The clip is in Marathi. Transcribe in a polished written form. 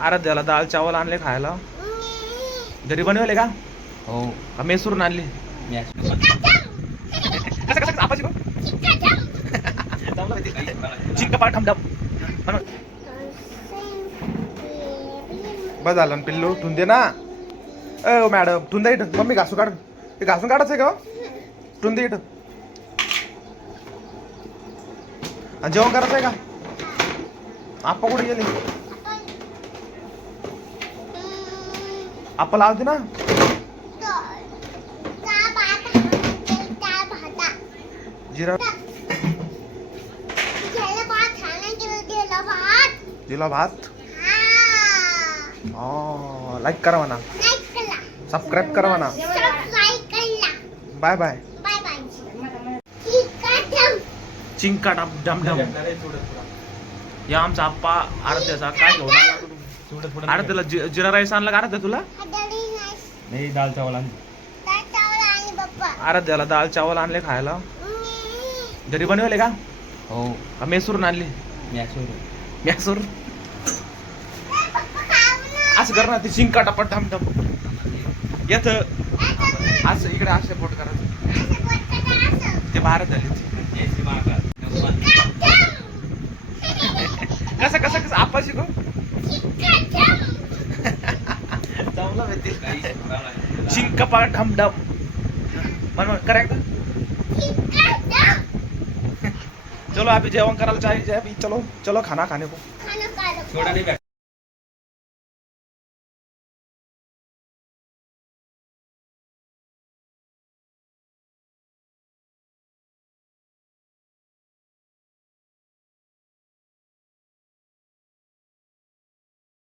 आराध्याला दाल चावल आणले खायला. घरी बनवले का? हो का मेसूरून आणली? चिंका ठमडम बस झालं ना पिल्लू. ठुन दे ना. ओ मॅडम ठुन दे इथं. मम्मी घासून काढ. ते घासून काढायचं आहे का? ठुन दे इथं. आणि जेवण करायचं आहे का? आप्पा कुठे गेले? आप्पा लावते ना. जिरा दिला भात. लाईक करा म्हणा. सबस्क्राईब करा म्हणा. Bye bye. चिंका डमडम. या आमचा आप्पा आराध्याचा काय घेऊन आला? आराध्याला जिरा राईस आणला का आराध्या तुला? नाही दाल चावल आणले. आराध्याला दाल चावल आणले खायला. घरी बनवले का? हो का मेसूरून आणली? मॅसूर. असं कर ना. ती चिंका टपट ढमढम येत असं इकडे असे बोट करायचं. ते भारत झाले. कसं कसं कसं आपा शिकव. जमलं माहिती. चिंका ढमढम म्हणून करेक्ट. चलो अभी जेवण करायला चाहिए. चलो चलो खाना खाने को.